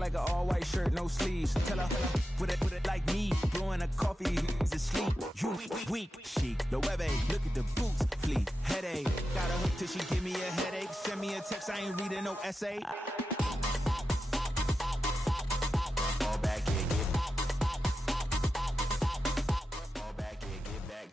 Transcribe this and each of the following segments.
like an all-white shirt, no sleeves. Tell her, put it like me, blowing a coffee, to sleep. You weak, chic, the web look at the boots, fleet, headache. Got a hook till she give me a headache. Send me a text, I ain't reading no essay. Fall back here, get fall back here, get back.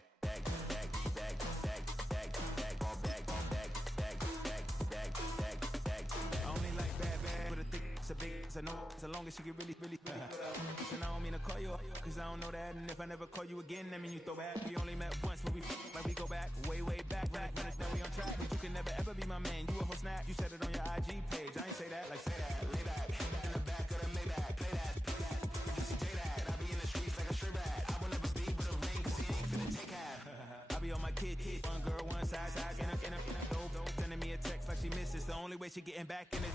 I know so long as she get really so now I don't mean to call you up, cause I don't know that. And if I never call you again, that mean you throw back. We only met once when we like we go back, way back. When it's now we on track, but you can never ever be my man. You a whole snap, you said it on your IG page. I ain't say that, like say that, lay back in the back of the Maybach, play that. You see J that, I be in the streets like a strip rat. I will never be with a ring, cause he ain't finna take half. I be on my kid, one girl, one side, in a dope, sending me a text like she misses. The only way she getting back in it.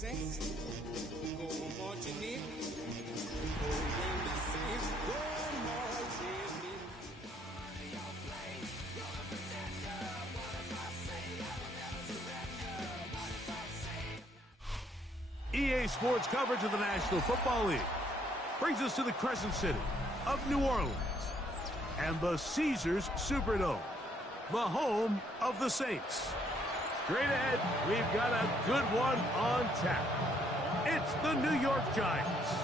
sexy. Como chinito. When the saints go marching in. EA Sports coverage of the National Football League brings us to the Crescent City of New Orleans and the Caesars Superdome, the home of the Saints. Straight ahead, we've got a good one on tap. It's the New York Giants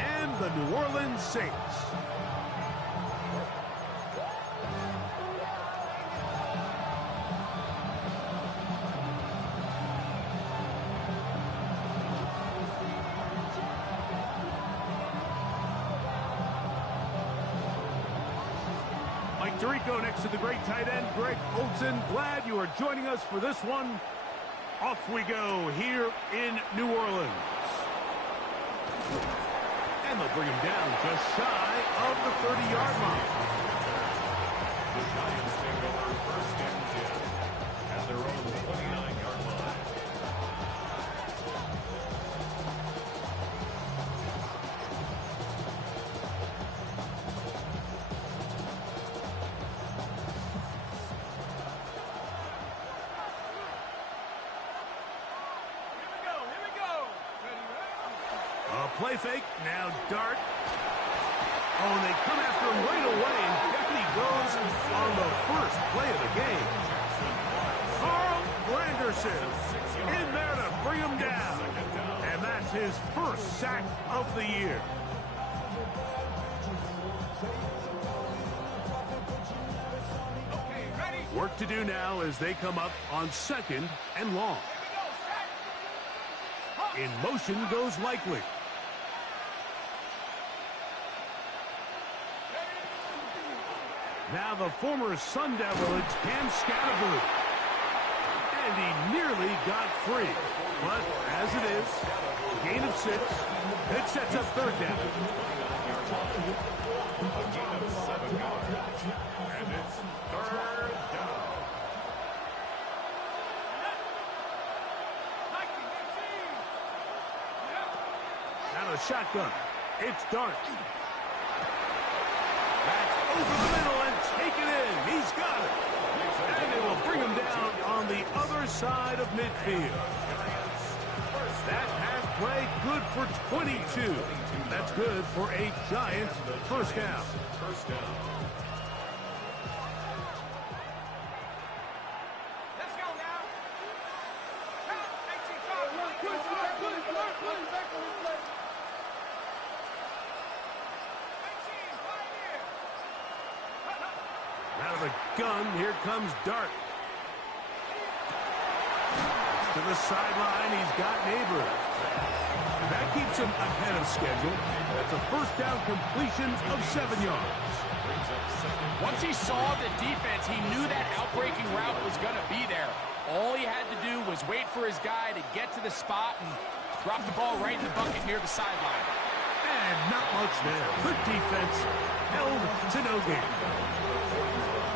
and the New Orleans Saints. Tirico next to the great tight end, Greg Olsen. Glad you are joining us for this one. Off we go here in New Orleans. And they'll bring him down just shy of the 30-yard line. The Giants take over first and 10 at their own 29-yard line. Play fake, now Dart. Oh, and they come after him right away, and down he goes on the first play of the game. Carl Granderson in there to bring him down. And that's his first sack of the year. Work to do now as they come up on 2nd and long. In motion goes Likely. Now the former Sun Devil, it's Cam Scatterboo. And he nearly got free. But as it is, gain of 6. It sets up 3rd down. A gain of 7 yards. And it's 3rd down. Now the shotgun. It's Dart. That's over the middle and taken in. He's got it. And they will bring him down on the other side of midfield. That pass play good for 22. That's good for a Giants first down. First down. Let's go now. Count 18 Out of the gun, here comes Dart. To the sideline, he's got Neighbors. That keeps him ahead of schedule. That's a first down completion of 7 yards. Once he saw the defense, he knew that outbreaking route was going to be there. All he had to do was wait for his guy to get to the spot and drop the ball right in the bucket near the sideline. And not much there. Good defense held to no gain.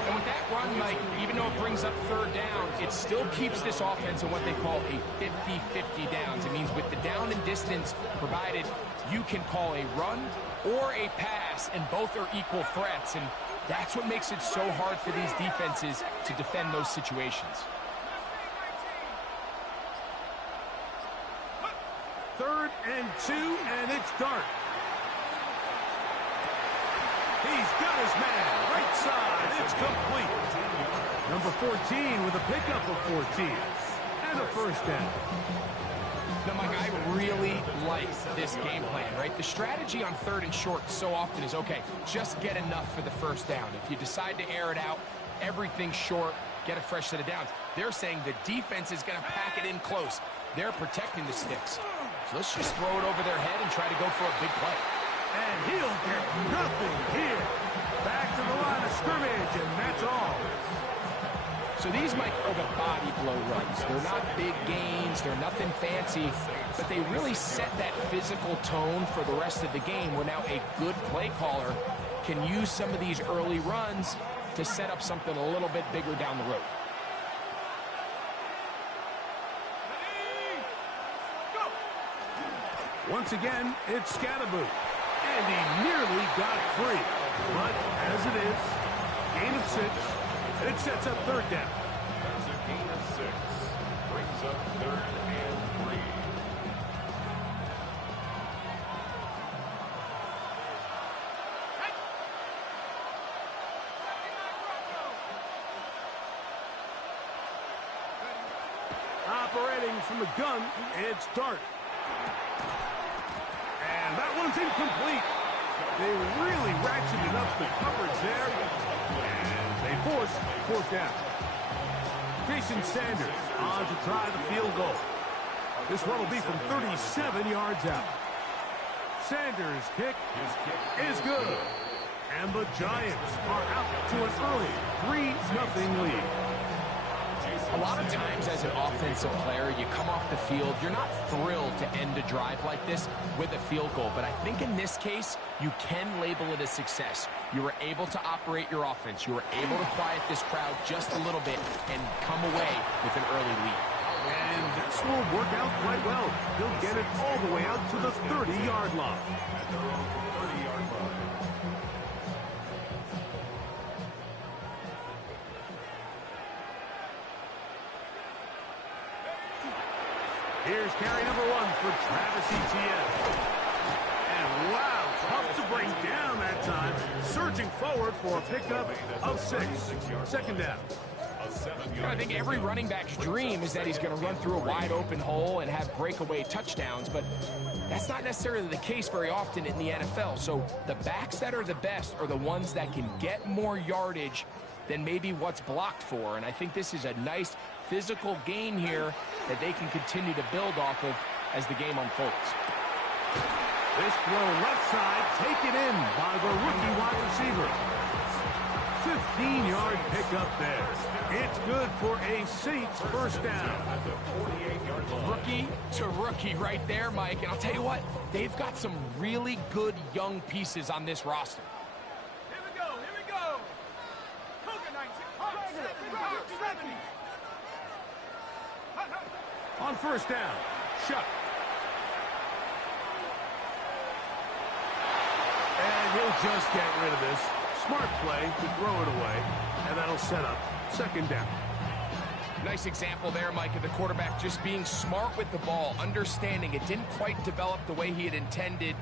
And with that run, Mike, even though it brings up 3rd down, it still keeps this offense in what they call a 50-50 downs. It means with the down and distance provided, you can call a run or a pass, and both are equal threats. And that's what makes it so hard for these defenses to defend those situations. 3rd and 2, and it's Dart. He's got his man, right side, it's complete. Number 14 with a pickup of 14, and a first down. Now, Mike, I really like this game plan, right? The strategy on 3rd and short so often is, okay, just get enough for the first down. If you decide to air it out, everything's short, get a fresh set of downs. They're saying the defense is going to pack it in close. They're protecting the sticks. So let's just throw it over their head and try to go for a big play. And he'll get nothing here. Back to the line of scrimmage, and that's all. So these, Mike, are the body blow runs. They're not big gains. They're nothing fancy. But they really set that physical tone for the rest of the game where now a good play caller can use some of these early runs to set up something a little bit bigger down the road. Go! Once again, it's Scatterboot. And he nearly got free. But as it is, gain of 6. It sets up third down. That's a gain of 6. Brings up 3rd and 3. Operating from the gun, it's Dart. And that one's incomplete. They really ratcheted up the coverage there. And they force 4th down. Jason Sanders on to try the field goal. This one will be from 37 yards out. Sanders' kick is good. And the Giants are out to an early 3-0 lead. A lot of times as an offensive player, you come off the field, you're not thrilled to end a drive like this with a field goal. But I think in this case, you can label it a success. You were able to operate your offense. You were able to quiet this crowd just a little bit and come away with an early lead. And this will work out quite well. He'll get it all the way out to the 30-yard line. At their own 30-yard line. Here's carry number 1 for Travis Etienne. And wow, tough to bring down that time. Surging forward for a pickup of 6. 2nd down. I think every running back's dream is that he's going to run through a wide open hole and have breakaway touchdowns, but that's not necessarily the case very often in the NFL. So the backs that are the best are the ones that can get more yardage than maybe what's blocked for. And I think this is a nice physical gain here that they can continue to build off of as the game unfolds. This throw left side, taken in by the rookie wide receiver. 15-yard pickup there. It's good for a Saints 1st down. Rookie to rookie right there, Mike. And I'll tell you what, they've got some really good young pieces on this roster. Here we go, here we go. Cougar 19, 70. On 1st down, Shuck. And he'll just get rid of this. Smart play to throw it away, and that'll set up 2nd down. Nice example there, Mike, of the quarterback just being smart with the ball, understanding it didn't quite develop the way he had intended.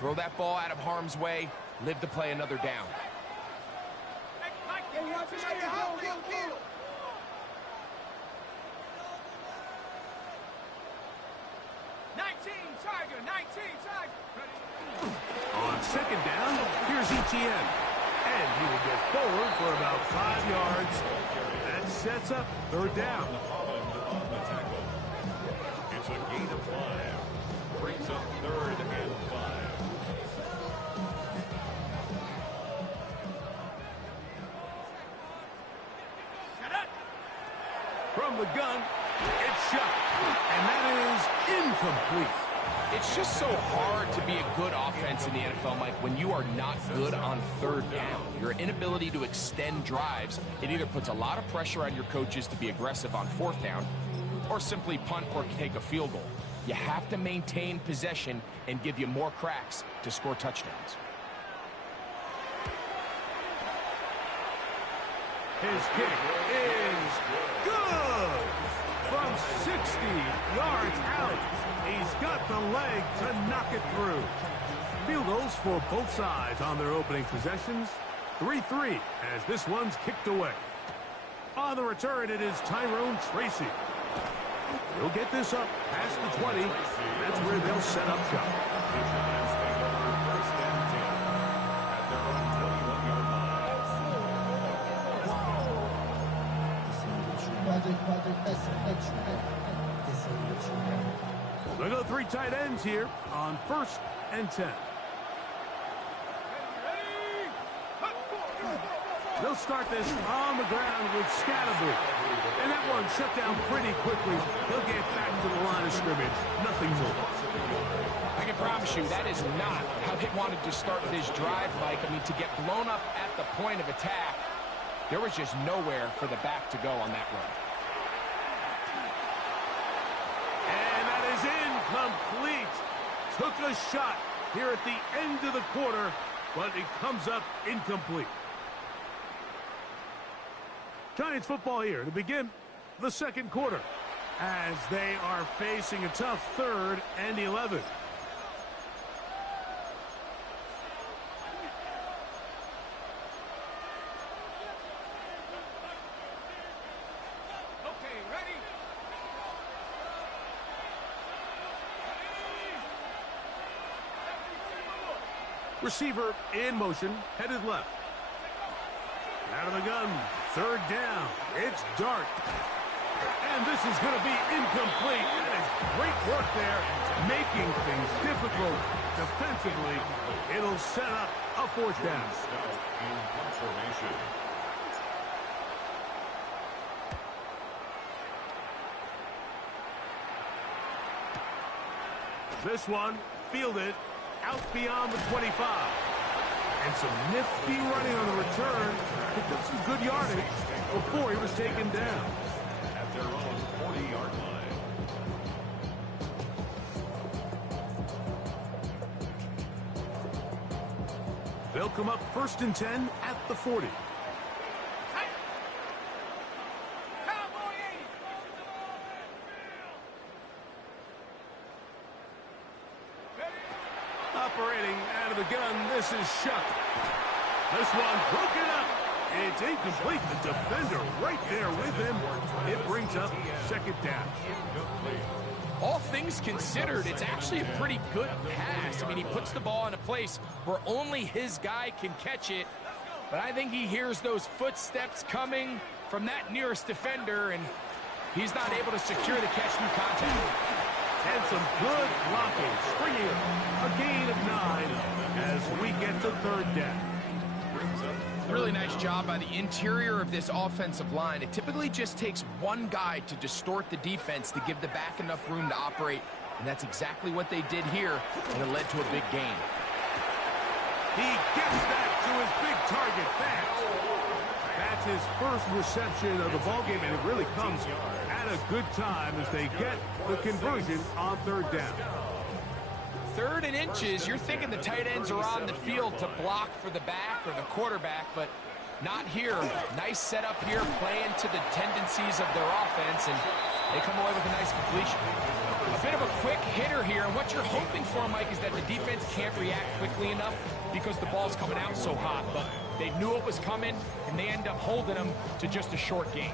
Throw that ball out of harm's way, live to play another down. On 2nd down, here's Etienne. And he will get forward for about 5 yards. That sets up 3rd down. It's a gain of 5. Brings up 3rd and 5. From the gun, it's shot. And that is incomplete. It's just so hard to be a good offense in the NFL, Mike, when you are not good on 3rd down. Your inability to extend drives, it either puts a lot of pressure on your coaches to be aggressive on 4th down or simply punt or take a field goal. You have to maintain possession and give you more cracks to score touchdowns. His kick is good. From 60 yards out, he's got the leg to knock it through. Field goals for both sides on their opening possessions. 3-3 as this one's kicked away. On the return, it is Tyrone Tracy. He'll get this up past the 20. That's where they'll set up shop. The Giants take over 1st and 10 at their own 21-yard line. They'll go 3 tight ends here on 1st and 10. They'll start this on the ground with Scatterboot. And that one shut down pretty quickly. He'll get back to the line of scrimmage. Nothing more. I can promise you that is not how they wanted to start this drive, Mike. I mean, to get blown up at the point of attack, there was just nowhere for the back to go on that run. And that is incomplete. took a shot here at the end of the quarter, but it comes up incomplete. Giants football here to begin the second quarter as they are facing a tough 3rd and 11. Receiver in motion, headed left. Out of the gun, 3rd down. It's Dart. And this is going to be incomplete. That is great work there, making things difficult defensively. It'll set up a 4th down. This one fielded out beyond the 25. And some nifty running on the return. Picked up some good yardage before he was taken down. At their own 40-yard line. They'll come up 1st and 10 at the 40. Operating out of the gun, this is Shuck. This one broken up. It's incomplete. The defender right there with him. It brings up 2nd down. All things considered, it's actually a pretty good pass. I mean, he puts the ball in a place where only his guy can catch it. But I think he hears those footsteps coming from that nearest defender, and he's not able to secure the catch through contact. And some good blocking, springing a gain of 9 as we get to 3rd down. Really nice job by the interior of this offensive line. It typically just takes one guy to distort the defense to give the back enough room to operate, and that's exactly what they did here, and it led to a big gain. He gets that to his big target fast. That's his first reception of the ballgame, and it really comes at a good time as they get the conversion on 3rd down. 3rd and inches, you're thinking the tight ends are on the field to block for the back or the quarterback, but not here. Nice setup here, playing to the tendencies of their offense, and they come away with a nice completion. A bit of a quick hitter here, and what you're hoping for, Mike, is that the defense can't react quickly enough because the ball's coming out so hot, but they knew it was coming, and they end up holding them to just a short gain.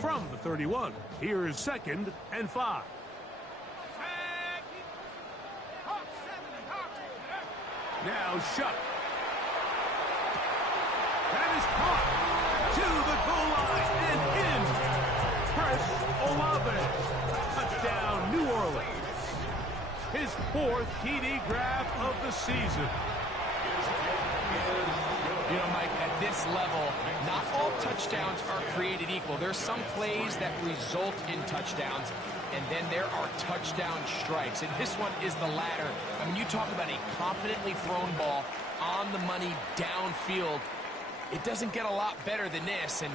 From the 31, here is 2nd and 5. Now Shuck. That is caught to the goal line and in. Chris Olave. Touchdown, New Orleans. His 4th TD grab of the season. You know, Mike, at this level, not all touchdowns are created equal. There's some plays that result in touchdowns, and then there are touchdown strikes. And this one is the latter. I mean, you talk about a confidently thrown ball on the money downfield. It doesn't get a lot better than this, and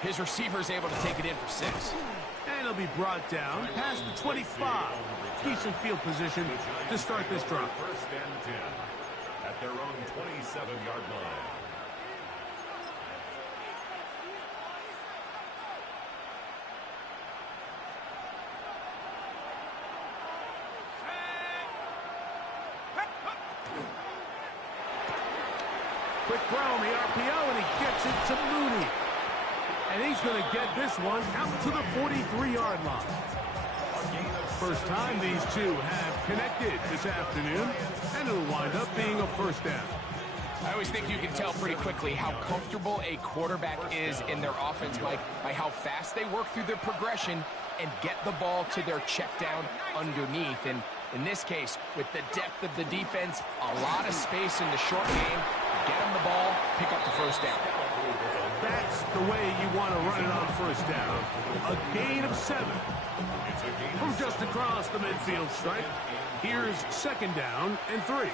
his receiver's able to take it in for 6. And he'll be brought down past the 25. Decent field position to start this drive. 1st and 10 at their own 27-yard line. Quick throw on the RPO, and he gets it to Mooney. And he's going to get this one out to the 43-yard line. First time these two have connected this afternoon, and it'll wind up being a 1st down. I always think you can tell pretty quickly how comfortable a quarterback is in their offense, Mike, by how fast they work through their progression and get the ball to their check down underneath. And in this case, with the depth of the defense, a lot of space in the short game, get them the ball, pick up the 1st down. That's the way you want to run it on 1st down. A gain of 7 from just across the midfield stripe. Here's 2nd down and 3.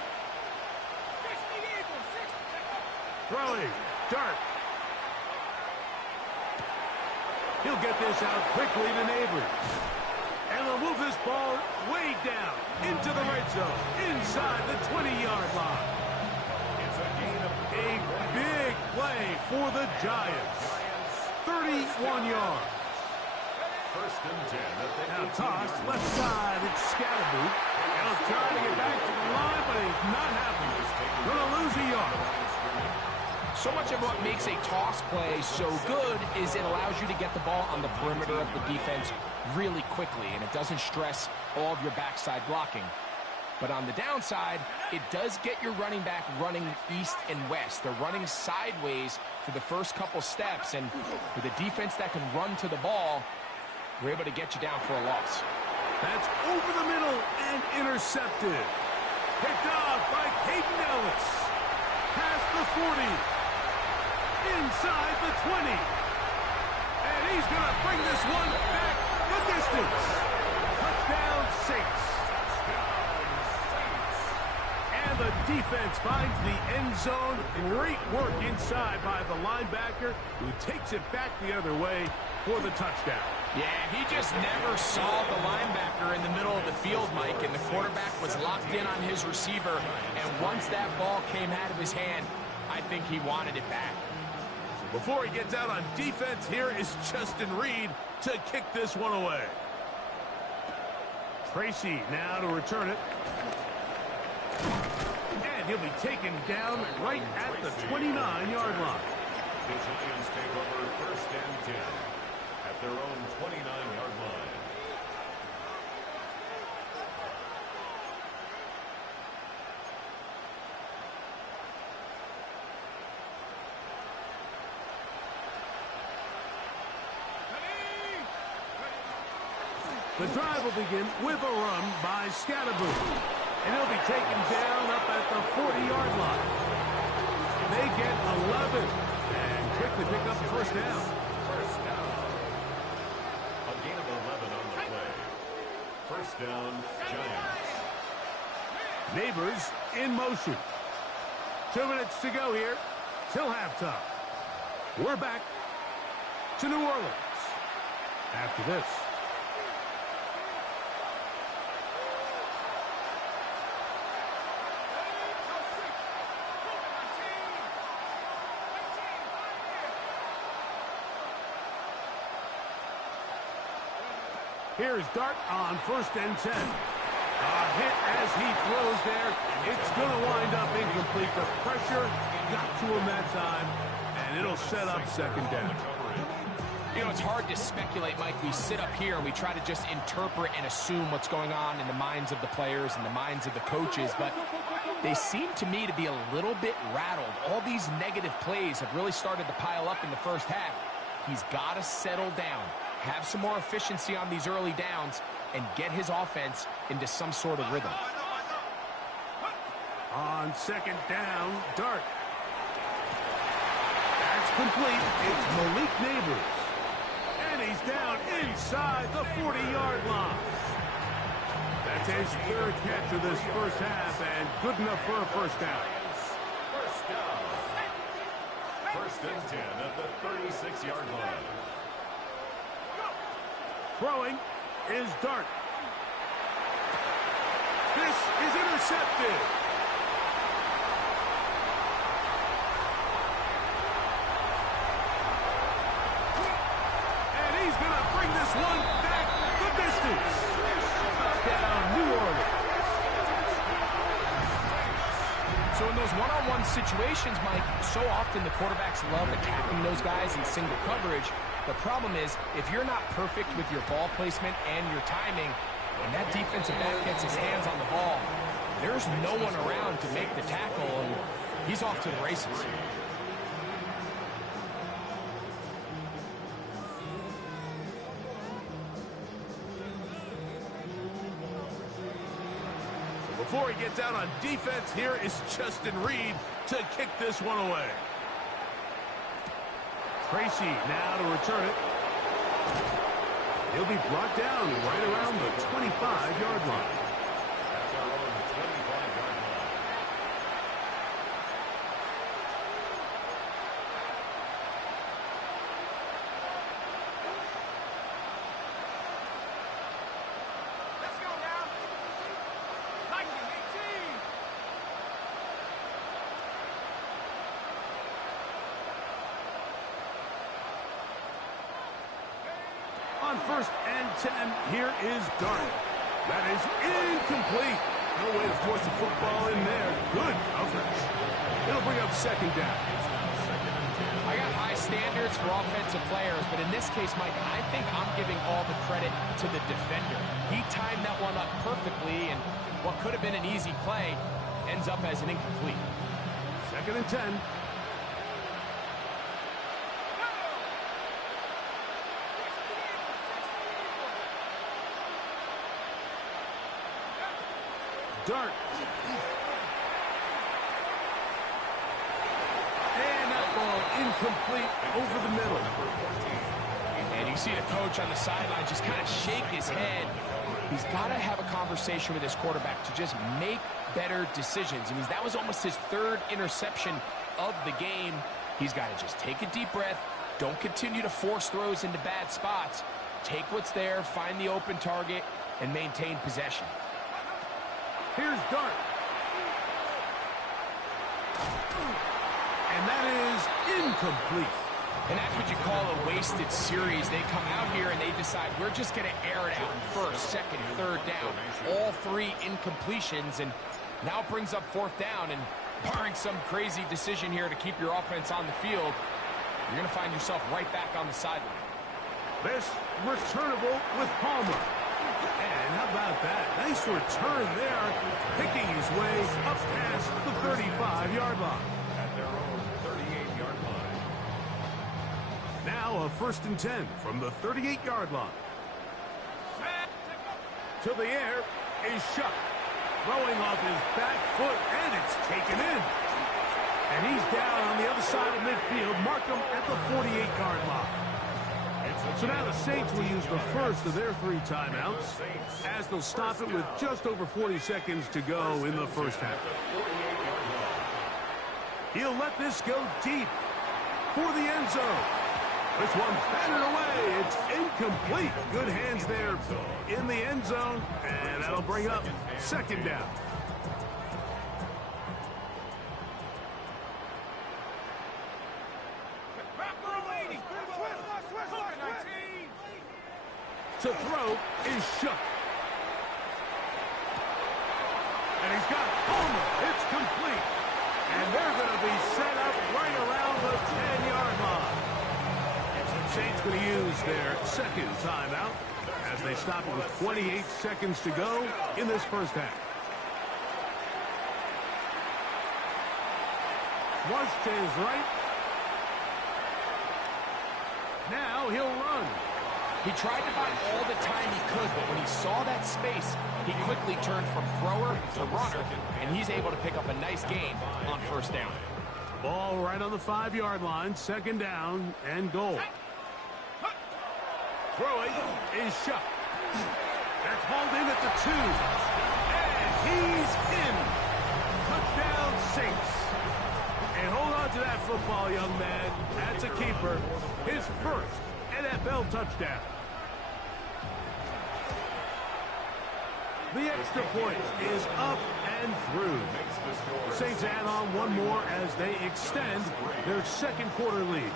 Throwing, Dart. He'll get this out quickly to Neighbors. And they'll move this ball way down into the red zone, inside the 20-yard line. It's a gain of A big play for the Giants. 31 yards. first and 10 at the Now 18 toss, yard left side, it's Scatterboot. He'll try to get back to the line, but he's not happy. Gonna lose a yard. So much of what makes a toss play so good is it allows you to get the ball on the perimeter of the defense really quickly, and it doesn't stress all of your backside blocking. But on the downside, it does get your running back running east and west. They're running sideways for the first couple steps, and with a defense that can run to the ball, we're able to get you down for a loss. That's over the middle and intercepted. Picked off by Caden Ellis. Past the 40. Inside the 20. And he's going to bring this one back the distance. Touchdown Saints. And the defense finds the end zone. Great work inside by the linebacker, who takes it back the other way for the touchdown. Yeah, he just never saw the linebacker in the middle of the field, Mike, and the quarterback was locked in on his receiver. And once that ball came out of his hand, I think he wanted it back. Before he gets out on defense, here is Justin Reed to kick this one away. Tracy now to return it. And he'll be taken down right at the 29-yard line. The Giants take over first and 10 at their own 29-yard line. The drive will begin with a run by Scatterboot. And he'll be taken down up at the 40-yard line. They get 11 and quickly pick up the first down. First down. A gain of 11 on the play. First down, Giants. Neighbors in motion. 2 minutes to go here till halftime. We're back to New Orleans after this. Here's Dart on first and 10. A hit as he throws there. It's going to wind up incomplete. The pressure got to him that time, and it'll set up second down. You know, it's hard to speculate, Mike. We sit up here and we try to just interpret and assume what's going on in the minds of the players and the minds of the coaches, but they seem to me to be a little bit rattled. All these negative plays have really started to pile up in the first half. He's got to settle down, have some more efficiency on these early downs, and get his offense into some sort of rhythm. On second down, Dart. That's complete. It's Malik Neighbors. And he's down inside the 40-yard line. That's his third catch of this first half, and good enough for a first down. First down. First and 10 at the 36-yard line. Throwing is Dart. This is intercepted. And he's going to bring this one back the distance. Touchdown, New Orleans. So in those one-on-one situations, Mike, so often the quarterbacks love attacking those guys in single coverage. The problem is, if you're not perfect with your ball placement and your timing, and that defensive back gets his hands on the ball, there's no one around to make the tackle, and he's off to the races. Before he gets out on defense, here is Justin Reed to kick this one away. Tracy now to return it. He'll be brought down right around the 25-yard line. At their own 25-yard line. 10, here is Dart. That is incomplete. No way to force the football in there. Good coverage. It'll bring up second down. I got high standards for offensive players, but in this case, Mike, I think I'm giving all the credit to the defender. He timed that one up perfectly, and what could have been an easy play ends up as an incomplete. Second and 10. Dart. And that ball incomplete over the middle. And you see the coach on the sideline just kind of shake his head. He's got to have a conversation with his quarterback to just make better decisions. I mean, that was almost his third interception of the game. He's got to just take a deep breath. Don't continue to force throws into bad spots. Take what's there, find the open target, and maintain possession. Here's Dart. And that is incomplete. And that's what you call a wasted series. They come out here and they decide we're just going to air it out first, second, third down. All three incompletions, and now it brings up fourth down. And barring some crazy decision here to keep your offense on the field, you're going to find yourself right back on the sideline. This returnable with Palmer. And how about that? Nice return there, picking his way up past the 35-yard line. At their own 38-yard line. Now a first and 10 from the 38-yard line. To the air is Shuck. Throwing off his back foot, and it's taken in. And he's down on the other side of midfield. Mark him at the 48-yard line. So now the Saints will use the first of their 3 timeouts as they'll stop it with just over 40 seconds to go in the first half. He'll let this go deep for the end zone. This one's batted away. It's incomplete. Good hands there in the end zone, and that'll bring up second down. To throw is Shuck. And he's got Palmer. It's complete. And they're going to be set up right around the 10-yard line. Saints going to use their second timeout as they stop it with 28 seconds to go in this first half. Flushed to his right. Now he'll run. He tried to buy all the time he could, but when he saw that space, he quickly turned from thrower to runner, and he's able to pick up a nice gain on first down. Ball right on the 5-yard line, second down and goal. Throwing is Shuck. That's hauled in at the 2. And he's in. Touchdown, Saints. And hold on to that football, young man. That's a keeper. His first NFL touchdown. The extra point is up and through. Saints add on one more as they extend their second quarter lead.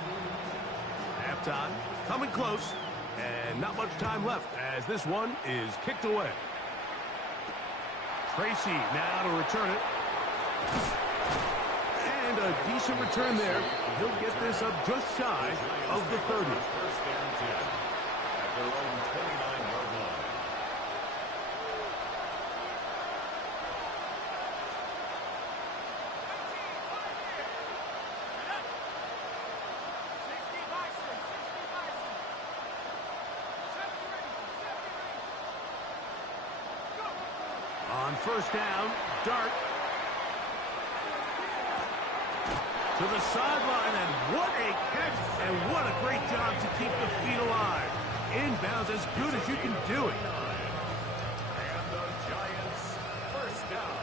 Halftime coming close, and not much time left as this one is kicked away. Tracy now to return it. And a decent return there. He'll get this up just shy of the 30. First and 10 at their own 29-yard line. On first down, Dart. To the sideline, and what a catch, and what a great job to keep the feet alive. Inbounds as good as you can do it. And the Giants first down.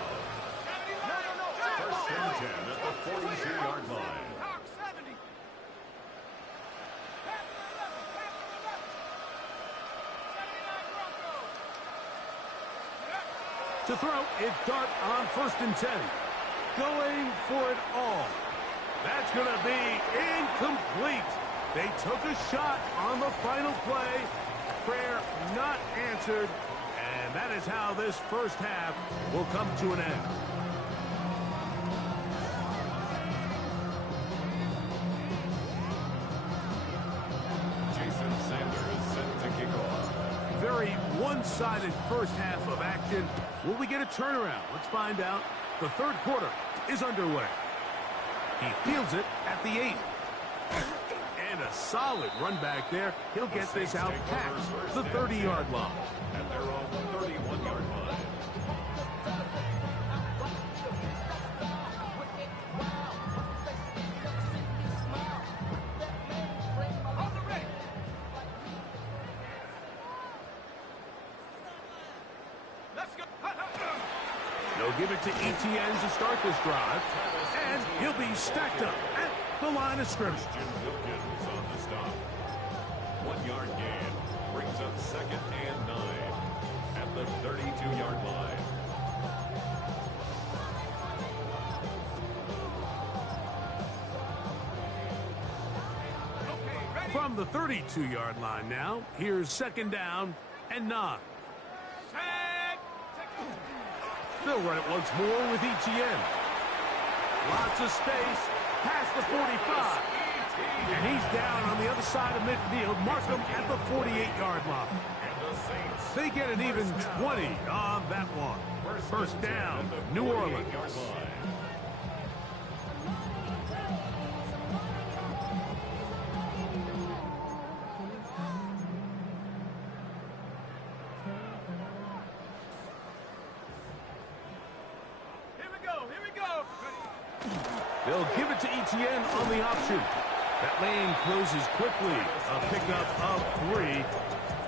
First and 10 at the 42-yard line. To throw, it's Dart on first and 10. Going for it all. That's going to be incomplete. They took a shot on the final play, prayer not answered, and that is how this first half will come to an end. Jason Sanders set to kick off. Very one-sided first half of action. Will we get a turnaround? Let's find out. The third quarter is underway. He fields it at the 8. And a solid run back there. He'll get this out past the 30-yard line. At their own 31-yard line. They'll give it to ETN to start this drive. And he'll be stacked up at the line of scrimmage. Christian Wilkins on the stop. 1-yard gain brings up 2nd and 9 at the 32-yard line. From the 32-yard line now, here's 2nd down and 9. They'll run it once more with ETN. Lots of space past the 45. And he's down on the other side of midfield. Mark him at the 48-yard line. They get an even 20 on that one. First down, New Orleans. They'll give it to ETN on the option. That lane closes quickly. A pickup of 3.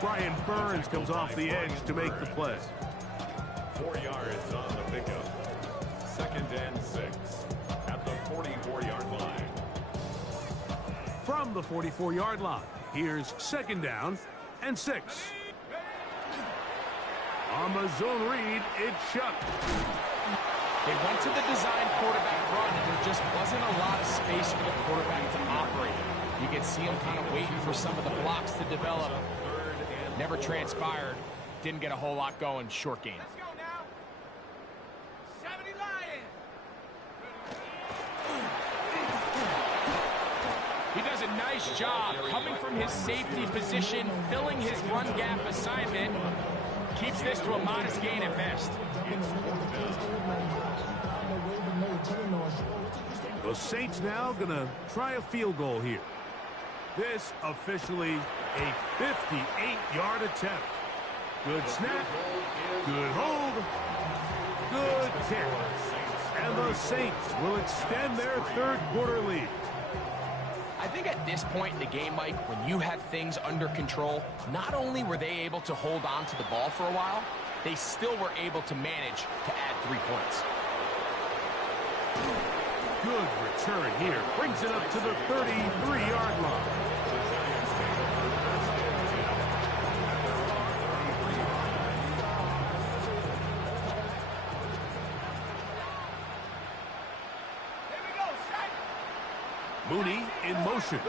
Brian Burns comes off the edge to make the play. 4 yards on the pickup. 2nd and 6 at the 44-yard line. From the 44-yard line, here's 2nd down and 6. On the zone read, it's Chuck. They went to the design quarterback run, and there just wasn't a lot of space for the quarterback to operate. You can see him kind of waiting for some of the blocks to develop. Never transpired. Didn't get a whole lot going. Short game. Let's go now. 70 Lions. He does a nice job coming from his safety position, filling his run gap assignment. Keeps this to a modest gain at best. The Saints now going to try a field goal here. This officially a 58-yard attempt. Good snap, good hold, good kick. And the Saints will extend their third quarter lead. I think at this point in the game, Mike, when you have things under control, not only were they able to hold on to the ball for a while, they still were able to manage to add 3 points. Good return here. Brings it up to the 33-yard line. Mooney in motion.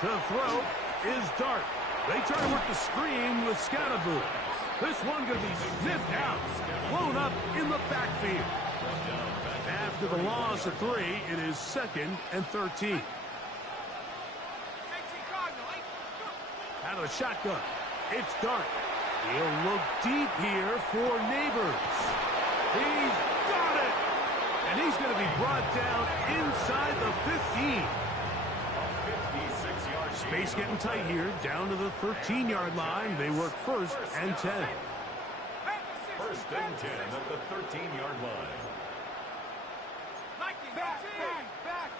To throw is Dart. They try to work the screen with Scatterboot. This one going to be sniffed out, blown up in the backfield. After the loss of 3, it is 2nd and 13. Out of the shotgun, it's Dart. He'll look deep here for Neighbors. He's got it! And he's going to be brought down inside the 15. Space getting tight here, down to the 13-yard line. They work 1st and 10. 1st and 10 at the 13-yard line. Back.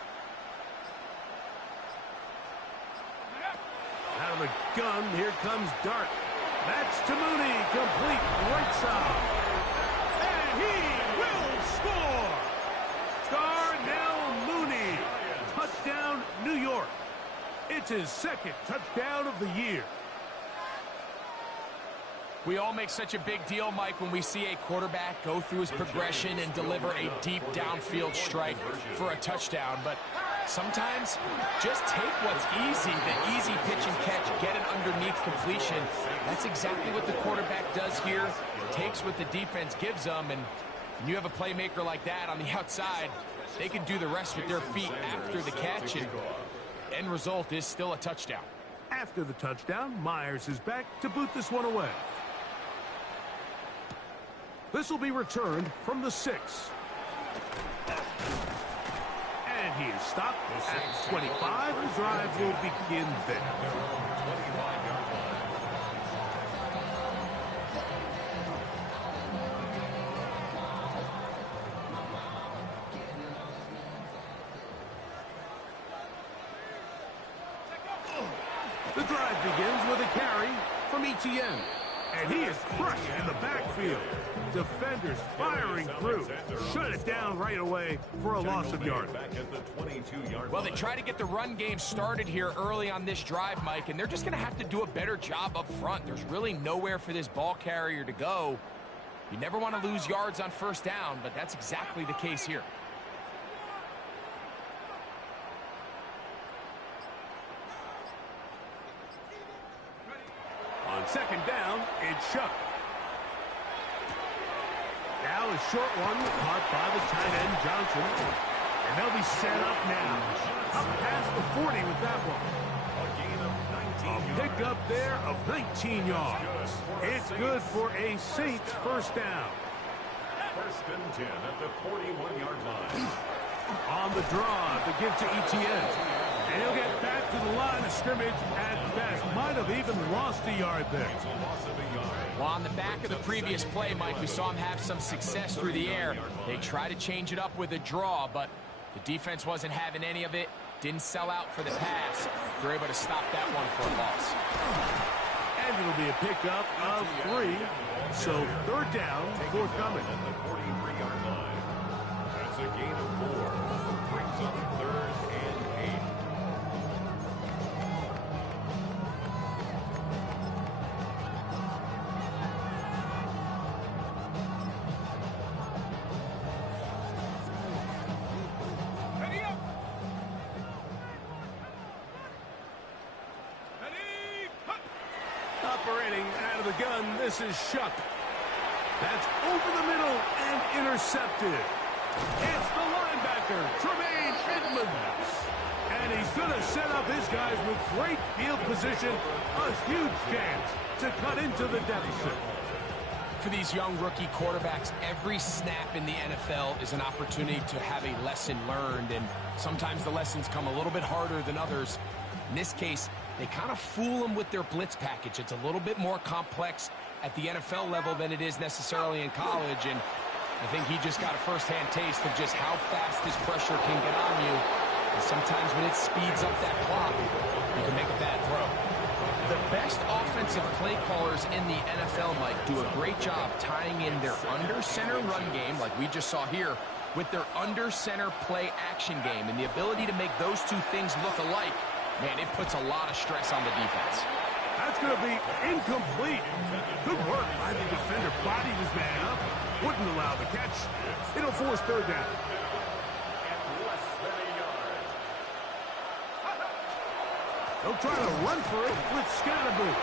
Out of the gun, here comes Dart. That's to Mooney, complete right side. And he will score! Darnell Mooney. Touchdown, New York. It's his 2nd touchdown of the year. We all make such a big deal, Mike, when we see a quarterback go through his progression and deliver a deep downfield strike for a touchdown. But Sometimes just take what's easy, the easy pitch and catch, get an underneath completion. That's exactly what the quarterback does here. Takes what the defense gives them, and when you have a playmaker like that on the outside, they can do the rest with their feet after the catch, and end result is still a touchdown. After the touchdown, Myers is back to boot this one away. This will be returned from the 6. And he is stopped at 25. The drive will begin there. The drive begins with a carry from Etienne. And he is crushed in the backfield. Defenders firing through. Shut it down right away for a loss of yardage. Well, they try to get the run game started here early on this drive, Mike, and they're just going to have to do a better job up front. There's really nowhere for this ball carrier to go. You never want to lose yards on first down, but that's exactly the case here. On second down, it's Shuck. Now a short one caught by the tight end Johnson. And they'll be set up now. Up past the 40 with that one. A pickup there of 19 yards. It's good for a Saints first down. First and 10 at the 41-yard line. On the draw, the give to Etienne. And he'll get back to the line of scrimmage at best. Might have even lost a yard there. Well, on the back of the previous play, Mike, we saw him have some success through the air. They try to change it up with a draw, but the defense wasn't having any of it. Didn't sell out for the pass. They're able to stop that one for a loss. And it'll be a pickup of 3. So third down, forthcoming. At the 43-yard line. That's a gain of 4. Brings up 3rd and 8. Ready up. Ready, cut. Operating out of the gun, this is Shuck. That's over the middle and intercepted. It's the linebacker, Tremaine Edmonds. And he's going to set up his guys with great field position. A huge chance to cut into the deficit. For these young rookie quarterbacks, every snap in the NFL is an opportunity to have a lesson learned, and sometimes the lessons come a little bit harder than others. In this case, they kind of fool them with their blitz package. It's a little bit more complex at the NFL level than it is necessarily in college, and I think he just got a first-hand taste of just how fast this pressure can get on you. And sometimes when it speeds up that clock, you can make a bad throw. The best offensive play callers in the NFL, Mike, do a great job tying in their under-center run game, like we just saw here, with their under-center play action game. And the ability to make those two things look alike, man, it puts a lot of stress on the defense. That's going to be incomplete. Good work by the defender. Bodied his man up. Wouldn't allow the catch. It'll force third down. They'll try to run for it with Scatterboo.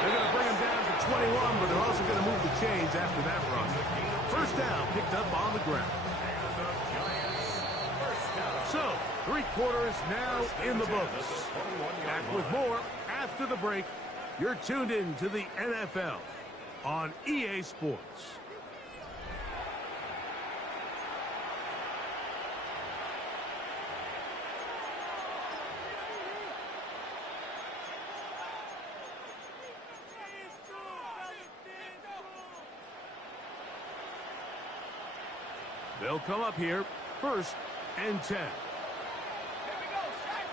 They're going to bring him down to 21, but they're also going to move the chains after that run. First down picked up on the ground. So, 3 quarters now in the books. Back with more after the break. You're tuned in to the NFL on EA Sports. They'll come up here, 1st and 10. Here we go, set.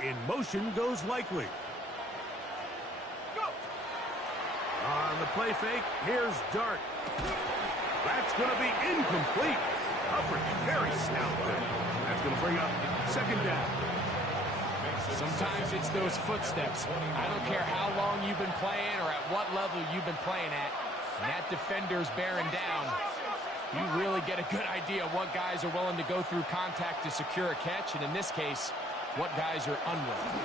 79. In motion goes Likely. Go. On the play fake, here's Dart. That's going to be incomplete. Coverage very stout there. That's going to bring up 2nd down. Sometimes it's those footsteps. I don't care how long you've been playing or at what level you've been playing at. And that defender's bearing down. You really get a good idea of what guys are willing to go through contact to secure a catch, and in this case, what guys are unwilling.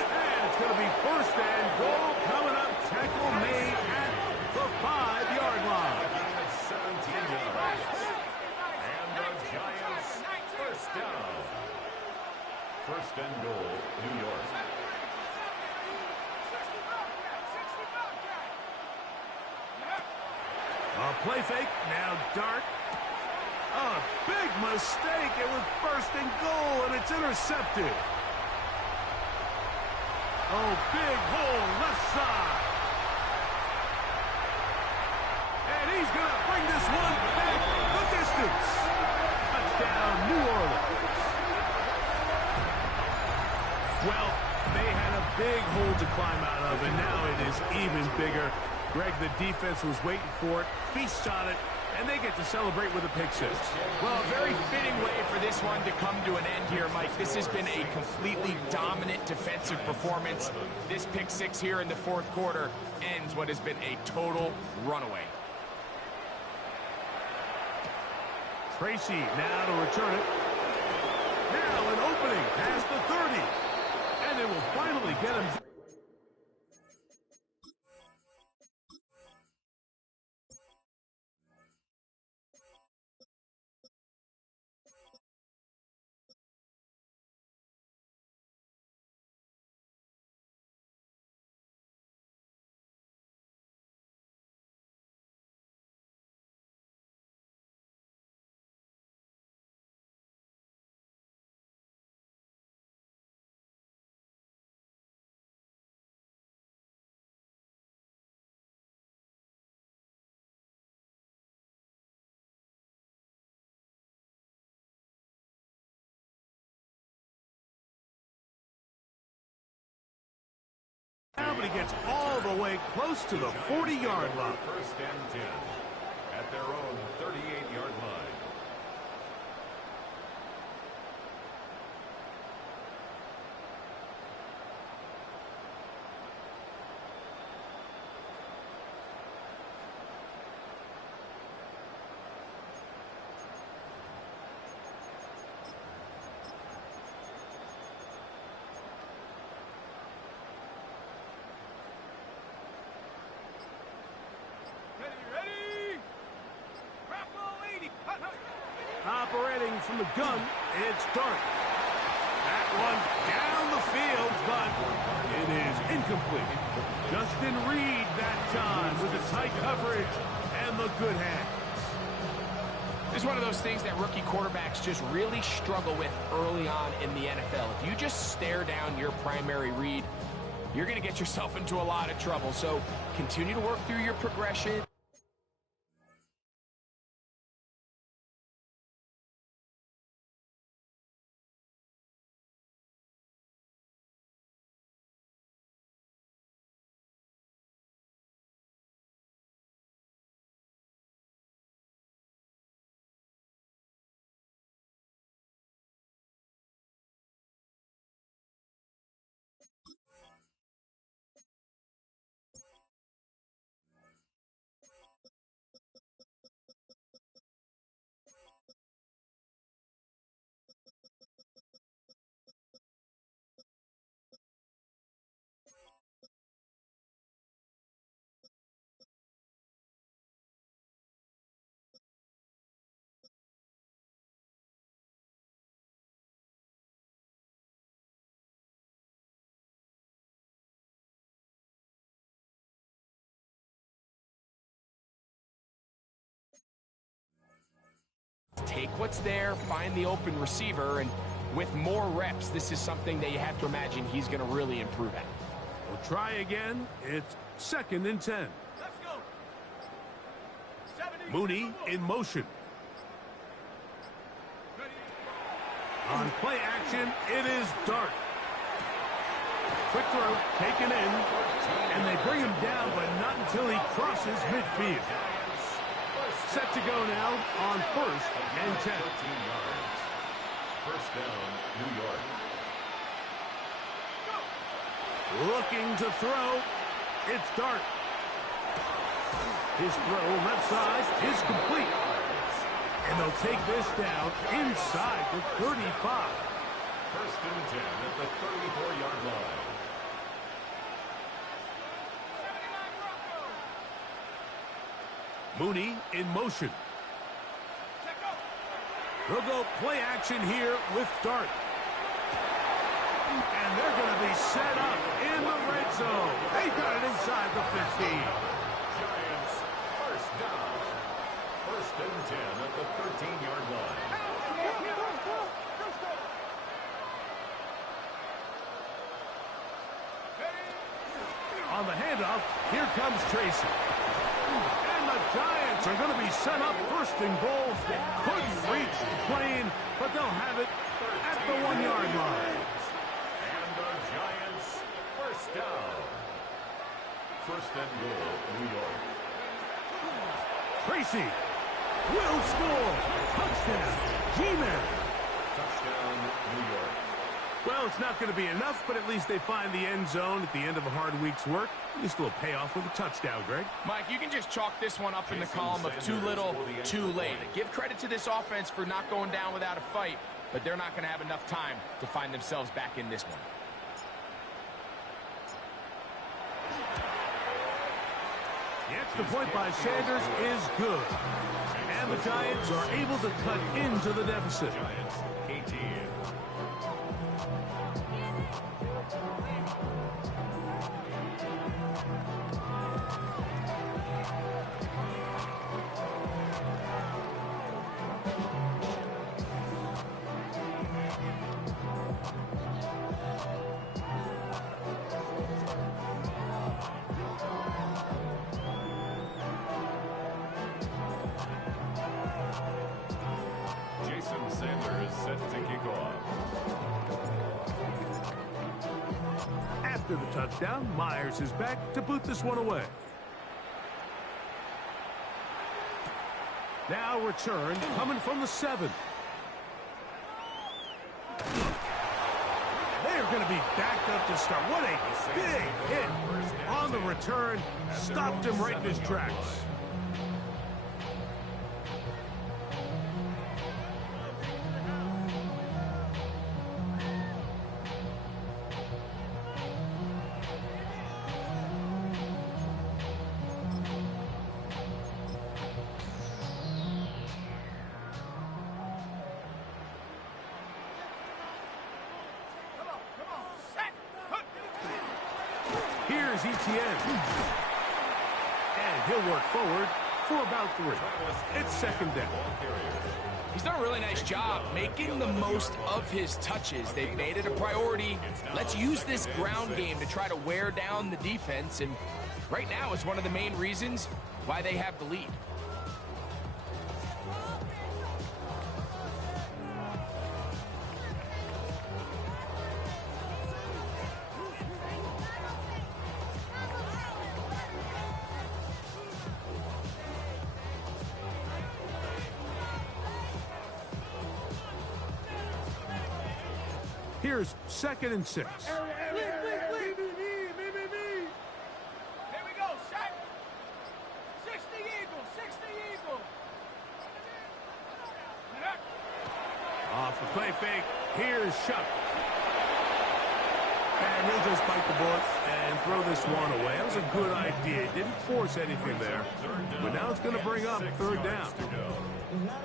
And it's going to be first and goal coming up. Tackle made at the 5-yard line. 17 yards. And the Giants first down. First and goal, New York. A play fake, now Dart. A big mistake. It was first and goal, and it's intercepted. Oh, big hole, left side. And he's going to bring this one back the distance. Touchdown, New Orleans. Well, they had a big hole to climb out of, and now it is even bigger. Greg, the defense was waiting for it, feasts on it, and they get to celebrate with a pick six. Well, a very fitting way for this one to come to an end here, Mike. This has been a completely dominant defensive performance. This pick six here in the fourth quarter ends what has been a total runaway. Tracy now to return it. Now an opening past the 30. And it will finally get him. But he gets all the way close to the 40-yard line. First and 10 at their own 38-yard line. Operating from the gun, it's Dart. That one's down the field, but it is incomplete. Justin Reed that time with the tight coverage and the good hands. This is one of those things that rookie quarterbacks just really struggle with early on in the NFL. If you just stare down your primary read, you're going to get yourself into a lot of trouble. So continue to work through your progression. Take what's there, find the open receiver, and with more reps, this is something that you have to imagine he's going to really improve at. We'll try again. It's second and 10. Let's go. Mooney in motion. On play action, it is Dart. Quick throw, taken in, and they bring him down, but not until he crosses midfield. Set to go now on first and 10. 13 yards. First down, New York. Looking to throw. It's Dart. His throw left side is complete. And they'll take this down inside the 35. First and 10 at the 34-yard line. Mooney in motion. They'll go play action here with Dart. And they're going to be set up in the red zone. They got it inside the 15. Giants first down. First and 10 at the 13-yard line. On the handoff, here comes Tracy. And the Giants are going to be set up first and goal. Couldn't reach the plane, but they'll have it at the 1-yard line. And the Giants first down. First and goal, New York. Tracy will score. Touchdown, G-Man. Touchdown, New York. Well, it's not going to be enough, but at least they find the end zone at the end of a hard week's work. At least a little payoff with a touchdown, Greg. Mike, you can just chalk this one up in the column of too little, too late. Give credit to this offense for not going down without a fight, but they're not going to have enough time to find themselves back in this one. The extra point by Sanders is good. And the Giants are able to cut into the deficit. Giants 18. Sanders set to kick off. After the touchdown, Myers is back to boot this one away. Now return coming from the 7. They're going to be backed up to start. What a big hit on the return. Stopped him right in his tracks. Here's ETN. And he'll work forward for about 3. It's second down. He's done a really nice job making the most of his touches. They've made it a priority. Let's use this ground game to try to wear down the defense, and right now is one of the main reasons why they have the lead. Here's second and 6. Here we go, set. 60 Eagle, 60 Eagle. Off the play fake, here's Shuck. And he'll just bite the bullet and throw this one away. That was a good idea. He didn't force anything there. But now it's going to bring up third down.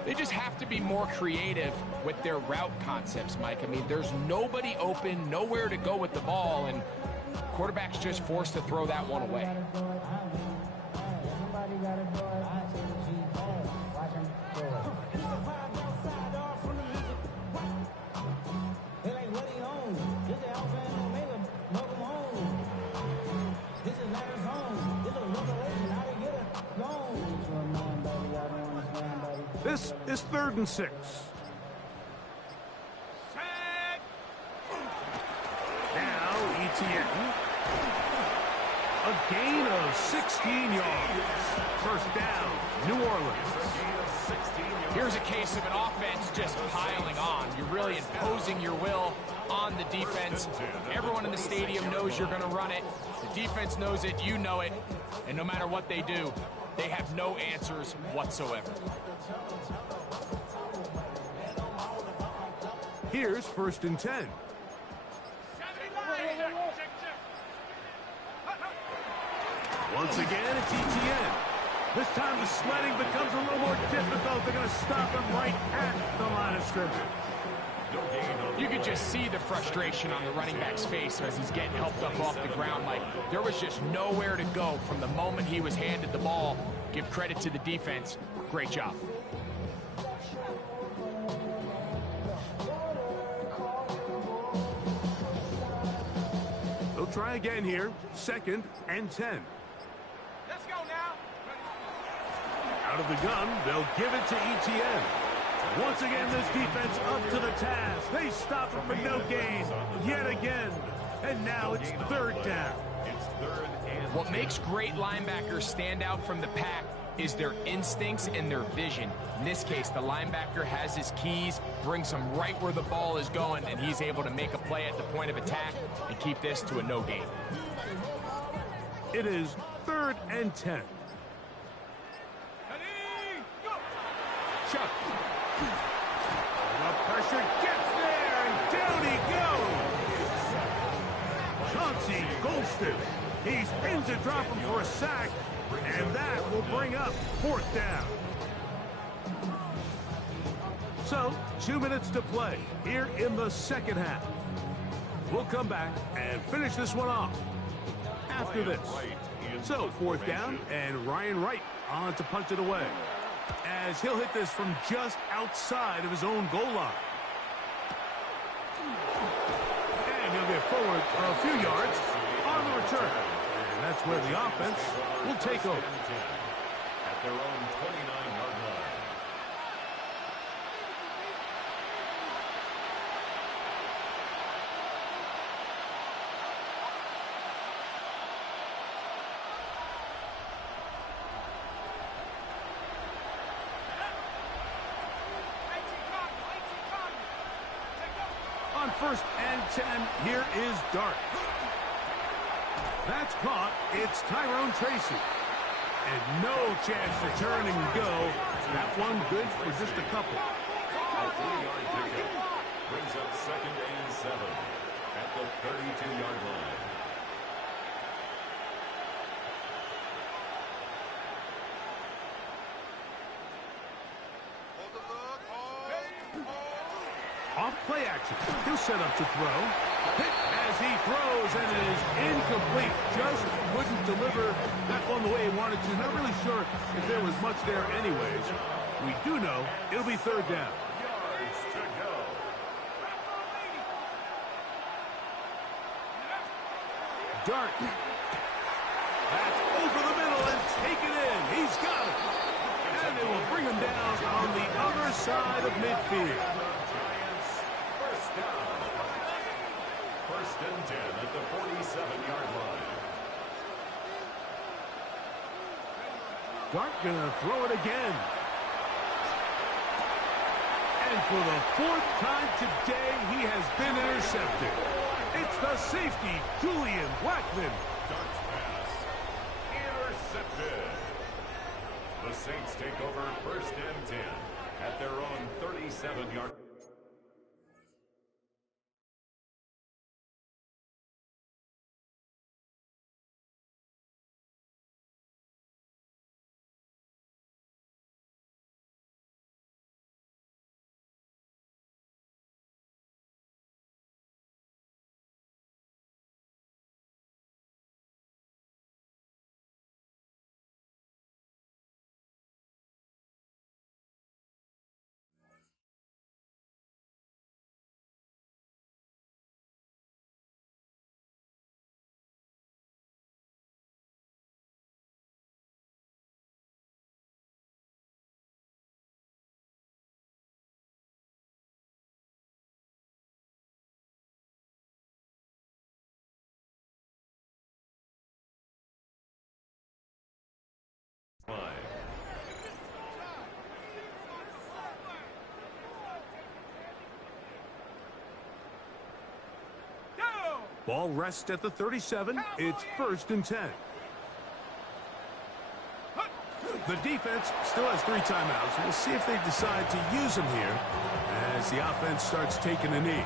They just have to be more creative with their route concepts, Mike. I mean, there's nobody open, nowhere to go with the ball, and quarterback's just forced to throw that one away. This is third and 6. Now ETN. A gain of 16 yards. First down, New Orleans. Here's a case of an offense just piling on. You're really imposing your will on the defense. Everyone in the stadium knows you're going to run it. The defense knows it, you know it. And no matter what they do, They have no answers whatsoever. Here's 1st and 10. Once again, it's ETN. This time the sledding becomes a little more difficult. They're going to stop him right at the line of scrimmage. You could just see the frustration on the running back's face as he's getting helped up off the ground. Like, there was just nowhere to go from the moment he was handed the ball. Give credit to the defense. Great job. They'll try again here. 2nd and 10. Let's go now. Out of the gun, they'll give it to ETN. Once again, this defense up to the task. They stop him for no gain yet again. And now it's 3rd down. What makes great linebackers stand out from the pack is their instincts and their vision. In this case, the linebacker has his keys, brings him right where the ball is going, and he's able to make a play at the point of attack and keep this to a no gain. It is 3rd and 10. Chuck. The pressure gets there, and down he goes. Chauncey Golston. He spins to drop him for a sack, and that will bring up 4th down. So, 2 minutes to play here in the 2nd half. We'll come back and finish this one off after this. So, 4th down, and Ryan Wright on to punch it away, as he'll hit this from just outside of his own goal line. And he'll get forward a few yards on the return. And that's where the offense will take over. At their own 29-yard line. On 1st and 10, here is Dart. That's caught. It's Tyrone Tracy. And no chance to turn and go. That one good for just a couple. A 3-yard pickup brings up 2nd and 7 at the 32-yard line. Off play action. He'll set up to throw. Hit as he throws, and it is incomplete. Just couldn't deliver that one the way he wanted to. Not really sure if there was much there anyways. We do know it'll be 3rd down. Yards to go. Dart. That's over the middle and taken in. He's got it. And they will bring him down on the other side of midfield. Down. 1st and 10 at the 47-yard line. Dart gonna throw it again. And for the 4th time today, he has been intercepted. It's the safety, Julian Blackman. Dart's pass intercepted. The Saints take over 1st and 10 at their own 37-yard. Ball rests at the 37. It's 1st and 10. The defense still has 3 timeouts. We'll see if they decide to use them here as the offense starts taking a knee.